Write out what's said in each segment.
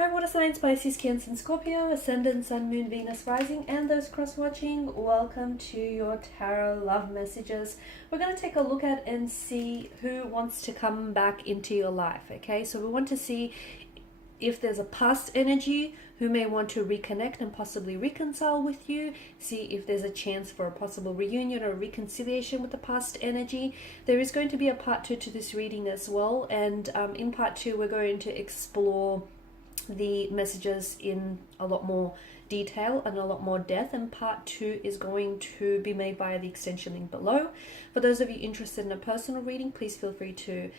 Hi, water signs, Pisces, Cancer, and Scorpio, Ascendant, Sun, Moon, Venus, Rising, and those cross-watching. Welcome to your tarot love messages. We're going to take a look at and see who wants to come back into your life, okay? So we want to see if there's a past energy who may want to reconnect and possibly reconcile with you, see if there's a chance for a possible reunion or reconciliation with the past energy. There is going to be a part 2 to this reading as well, and in part 2 we're going to explore the messages in a lot more detail and a lot more depth, and part 2 is going to be made via the extension link below. For those of you interested in a personal reading, please feel free to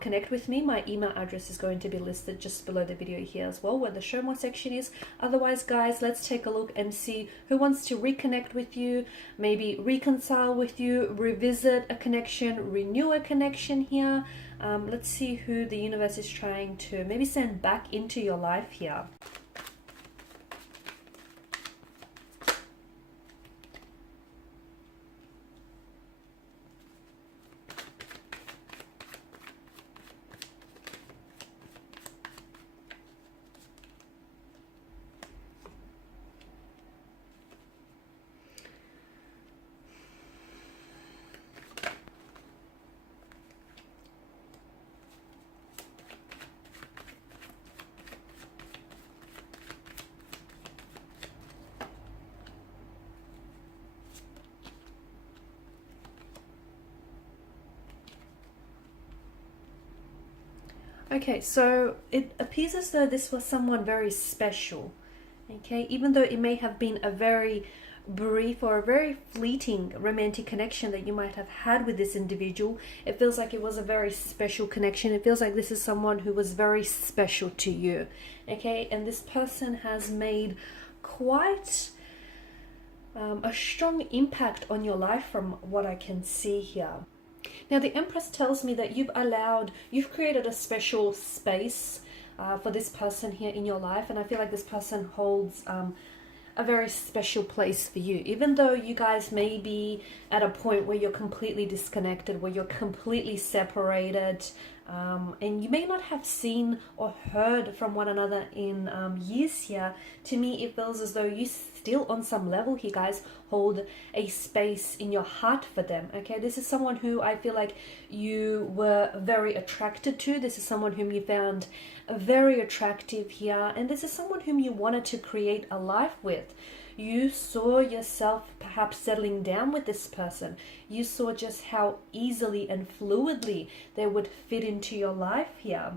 connect with me. My email address is going to be listed just below the video here as well, where the show more section is. Otherwise, guys, let's take a look and see who wants to reconnect with you, maybe reconcile with you, revisit a connection, renew a connection here. Let's see who the universe is trying to maybe send back into your life here. Okay, so it appears as though this was someone very special, okay? Even though it may have been a very brief or a very fleeting romantic connection that you might have had with this individual, it feels like it was a very special connection. It feels like this is someone who was very special to you, okay? And this person has made quite a strong impact on your life from what I can see here. Now, the Empress tells me that you've created a special space for this person here in your life, and I feel like this person holds a very special place for you. Even though you guys may be at a point where you're completely disconnected, where you're completely separated, and you may not have seen or heard from one another in years here, to me it feels as though you still on some level here, guys, hold a space in your heart for them, okay? This is someone who I feel like you were very attracted to. This is someone whom you found very attractive here, and this is someone whom you wanted to create a life with. You saw yourself perhaps settling down with this person. You saw just how easily and fluidly they would fit into your life here.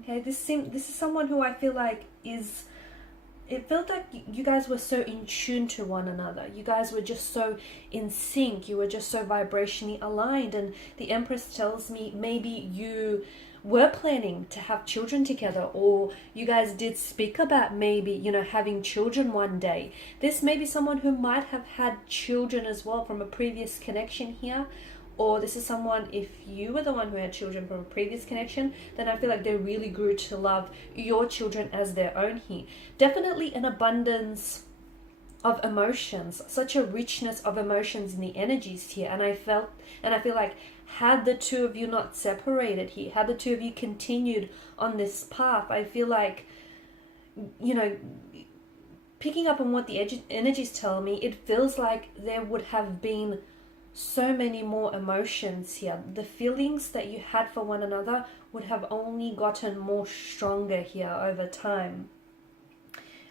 Okay, this is someone who I feel like it felt like you guys were so in tune to one another. You guys were just so in sync. You were just so vibrationally aligned. And the Empress tells me maybe you were planning to have children together, or you guys did speak about maybe, you know, having children one day. This may be someone who might have had children as well from a previous connection here, or this is someone, if you were the one who had children from a previous connection, then I feel like they really grew to love your children as their own here. Definitely an abundance of emotions, such a richness of emotions in the energies here, and I feel like had the two of you not separated here, had the two of you continued on this path, I feel like, you know, picking up on what the energies tell me, it feels like there would have been so many more emotions here. The feelings that you had for one another would have only gotten more stronger here over time.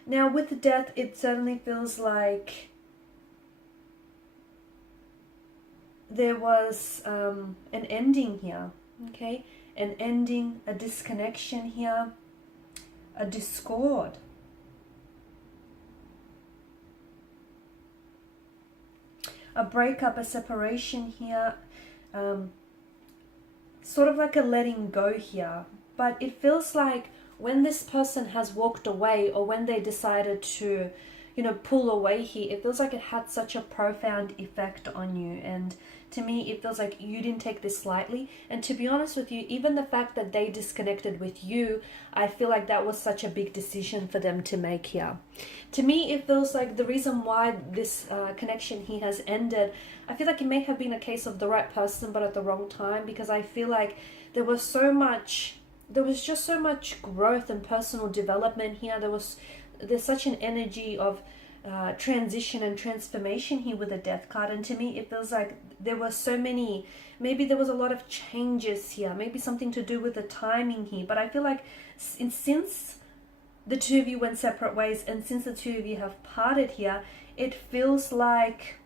Now, with death, it certainly feels like there was an ending here, okay? An ending, a disconnection here, a discord. A breakup, a separation here, sort of like a letting go here. But it feels like when this person has walked away, or when they decided to, you know, pull away here, it feels like it had such a profound effect on you. And to me, it feels like you didn't take this lightly. And to be honest with you, even the fact that they disconnected with you, I feel like that was such a big decision for them to make here. To me, it feels like the reason why this connection here has ended, I feel like it may have been a case of the right person but at the wrong time, because I feel like there was so much there was just so much growth and personal development here. There's such an energy of transition and transformation here with the Death card, and to me it feels like there were so many, maybe there was a lot of changes here, maybe something to do with the timing here, but I feel like since the two of you went separate ways and since the two of you have parted here, it feels like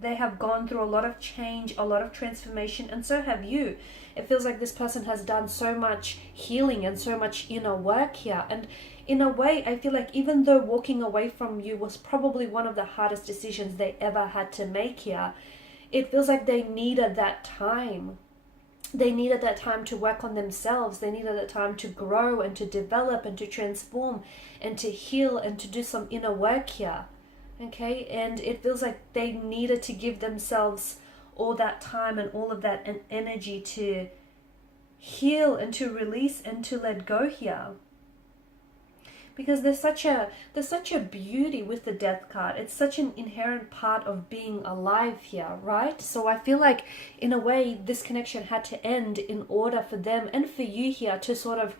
they have gone through a lot of change, a lot of transformation, and so have you. It feels like this person has done so much healing and so much inner work here. And in a way, I feel like even though walking away from you was probably one of the hardest decisions they ever had to make here, it feels like they needed that time. They needed that time to work on themselves. They needed that time to grow and to develop and to transform and to heal and to do some inner work here. Okay, and it feels like they needed to give themselves all that time and all of that energy to heal and to release and to let go here. Because there's such a beauty with the Death card. It's such an inherent part of being alive here, right? So I feel like in a way this connection had to end in order for them and for you here to sort of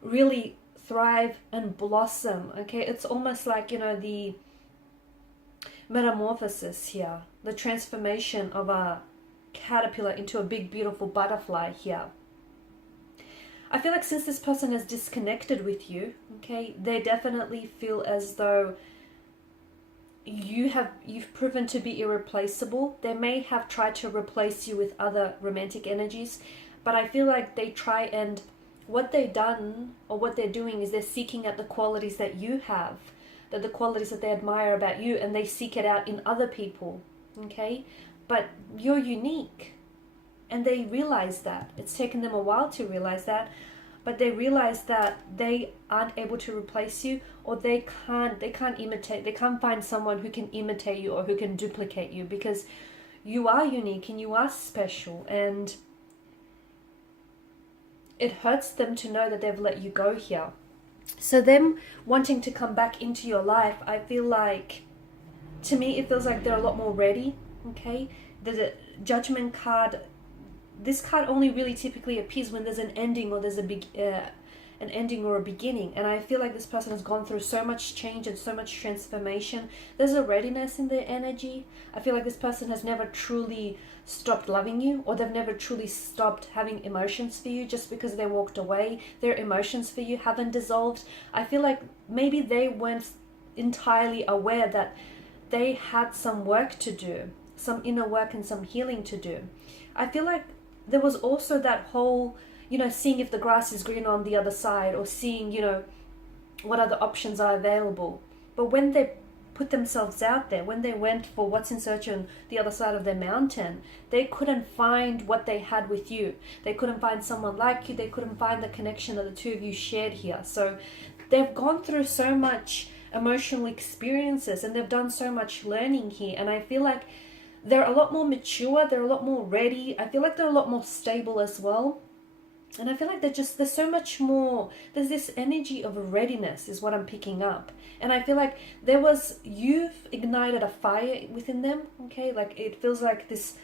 really thrive and blossom. Okay, it's almost like, you know, the metamorphosis here, the transformation of a caterpillar into a big beautiful butterfly here. I feel like since this person has disconnected with you, okay, they definitely feel as though you've proven to be irreplaceable. They may have tried to replace you with other romantic energies, but I feel like they try, and what they've done or what they're doing is they're seeking out the qualities that you have, that the qualities that they admire about you, and they seek it out in other people, okay? But you're unique, and they realize that. It's taken them a while to realize that, but they realize that they aren't able to replace you, or they can't imitate, they can't find someone who can imitate you or who can duplicate you, because you are unique and you are special, and it hurts them to know that they've let you go here. So them wanting to come back into your life, I feel like, to me, it feels like they're a lot more ready, okay? The Judgment card, this card only really typically appears when there's an ending or there's an ending or a beginning. And I feel like this person has gone through so much change and so much transformation. There's a readiness in their energy. I feel like this person has never truly stopped loving you, or they've never truly stopped having emotions for you. Just because they walked away, their emotions for you haven't dissolved. I feel like maybe they weren't entirely aware that they had some work to do, some inner work and some healing to do. I feel like there was also that whole, you know, seeing if the grass is green on the other side, or seeing, you know, what other options are available. But when they put themselves out there, when they went for what's in search on the other side of their mountain, they couldn't find what they had with you. They couldn't find someone like you. They couldn't find the connection that the two of you shared here. So they've gone through so much emotional experiences, and they've done so much learning here. And I feel like they're a lot more mature. They're a lot more ready. I feel like they're a lot more stable as well. And I feel like there's so much more, there's this energy of readiness is what I'm picking up. And I feel like you've ignited a fire within them, okay? Like it feels like this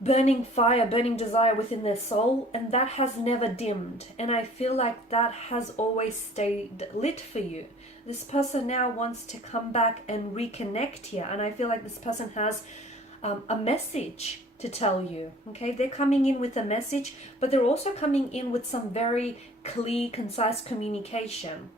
burning fire, burning desire within their soul, and that has never dimmed. And I feel like that has always stayed lit for you. This person now wants to come back and reconnect here. And I feel like this person has a message to tell you, okay? They're coming in with a message, but they're also coming in with some very clear, concise communication,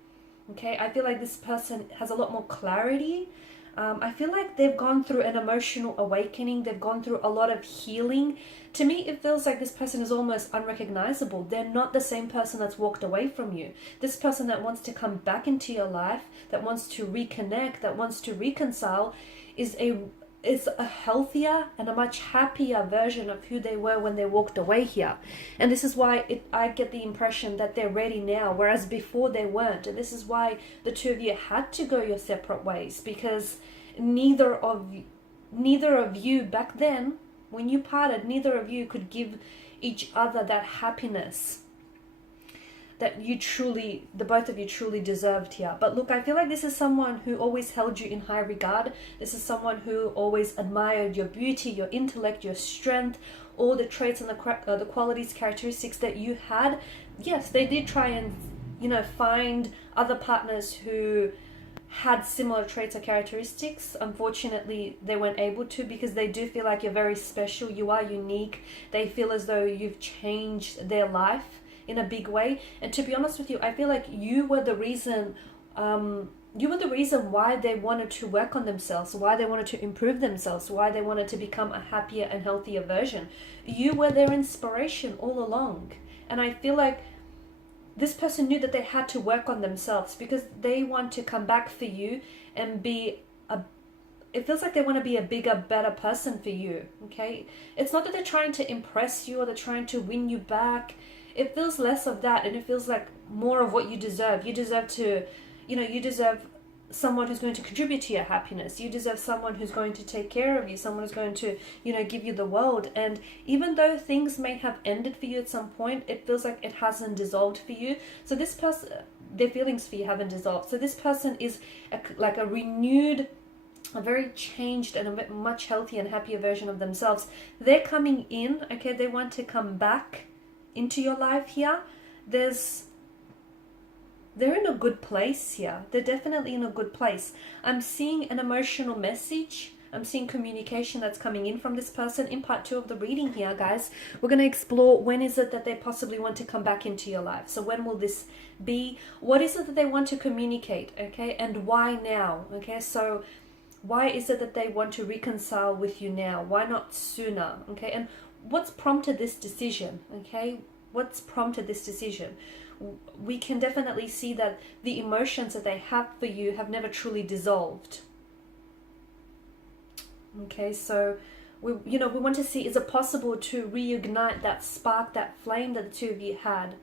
okay? I feel like this person has a lot more clarity. I feel like they've gone through an emotional awakening. They've gone through a lot of healing. To me, it feels like this person is almost unrecognizable. They're not the same person that's walked away from you. This person that wants to come back into your life, that wants to reconnect, that wants to reconcile, is a healthier and a much happier version of who they were when they walked away here. And this is why I get the impression that they're ready now, whereas before they weren't. And this is why the two of you had to go your separate ways, because neither of you back then, when you parted, neither of you could give each other that happiness that the both of you truly deserved here. But look, I feel like this is someone who always held you in high regard. This is someone who always admired your beauty, your intellect, your strength, all the traits and the qualities, characteristics that you had. yes, they did try and, you know, find other partners who had similar traits or characteristics. Unfortunately, they weren't able to, because they do feel like you're very special, you are unique. They feel as though you've changed their life in a big way. And to be honest with you, I feel like you were the reason why they wanted to work on themselves, why they wanted to improve themselves, why they wanted to become a happier and healthier version. You were their inspiration all along. And I feel like this person knew that they had to work on themselves, because they want to come back for you and it feels like they want to be a bigger, better person for you, okay? It's not that they're trying to impress you or they're trying to win you back. It feels less of that, and it feels like more of what you deserve. You deserve to, you deserve someone who's going to contribute to your happiness. You deserve someone who's going to take care of you, someone who's going to, give you the world. And even though things may have ended for you at some point, it feels like it hasn't dissolved for you. So this person, their feelings for you haven't dissolved. So this person is like a renewed, a very changed and a much healthier and happier version of themselves. They're coming in, okay? They want to come back into your life here. They're in a good place here. They're definitely in a good place. I'm seeing an emotional message. I'm seeing communication that's coming in from this person. In part 2 of the reading here, guys, we're going to explore when is it that they possibly want to come back into your life. So when will this be? What is it that they want to communicate, okay? And why now, okay? So why is it that they want to reconcile with you now? Why not sooner, okay? And what's prompted this decision, okay? What's prompted this decision? We can definitely see that the emotions that they have for you have never truly dissolved. Okay, so we want to see, is it possible to reignite that spark, that flame that the two of you had?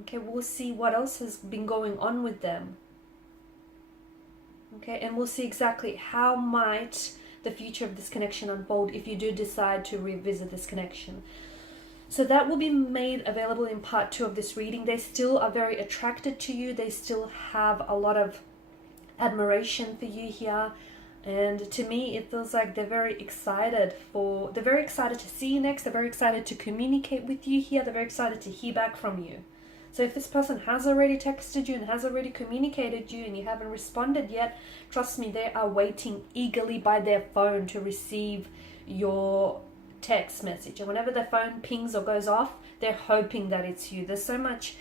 Okay, we'll see what else has been going on with them. Okay, and we'll see exactly how might the future of this connection unfold if you do decide to revisit this connection. So that will be made available in part 2 of this reading. They still are very attracted to you. They still have a lot of admiration for you here. And to me, it feels like they're very excited to see you next. They're very excited to communicate with you here. They're very excited to hear back from you. So if this person has already texted you and has already communicated you and you haven't responded yet, trust me, they are waiting eagerly by their phone to receive your text message. And whenever their phone pings or goes off, they're hoping that it's you. There's so much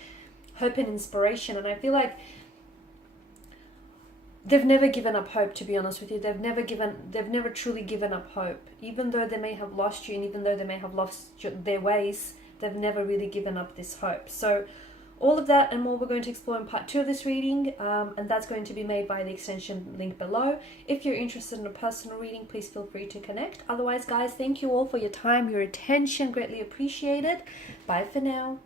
hope and inspiration, and I feel like they've never given up hope, to be honest with you. They've never truly given up hope. Even though they may have lost you, and even though they may have lost their ways, they've never really given up this hope. So all of that and more we're going to explore in part 2 of this reading, and that's going to be made by the extension link below. If you're interested in a personal reading, please feel free to connect. Otherwise, guys, thank you all for your time, your attention, greatly appreciated. Bye for now.